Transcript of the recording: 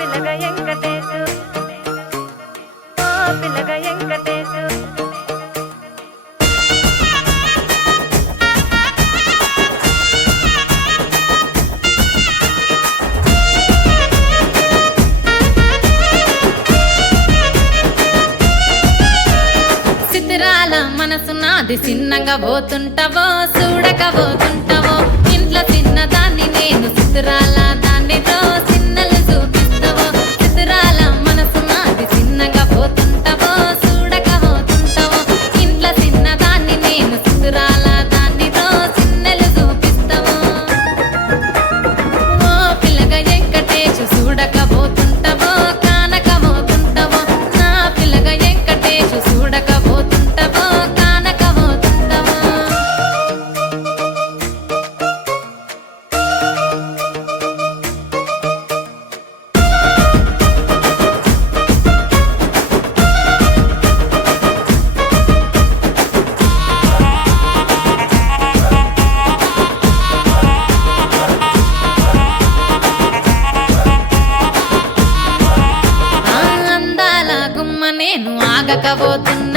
పిల్లగా వెంకటేశు ఓ పిల్లగా వెంకటేశు సిద్ధిరాల మనసు నాది చిన్నగా పోతుంటావో చూడక పోతుంటావో ఇంట్లో చిన్నదాన్ని నేను సిద్ధిరాల దాన్నితో చిన్నలు చూపిస్తావో సిద్ధిరాల మనసు నాది చిన్నగా పోతుంటావో చూడక పోతుంటావో ఇంట్లో చిన్నదాన్ని నేను సిద్ధిరాల దాన్నితో చిన్నలు చూపిస్తావో ఓ పిల్లగా వెంకటేశు చూడక పోతుంటావో కానక పోతుంటావో నా పిల్లగా వెంకటేశు చూడక పోతుంటావో కానక పోతుంటావో ఆ అందాల గుమ్మ నేను ఆగకపోతున్నా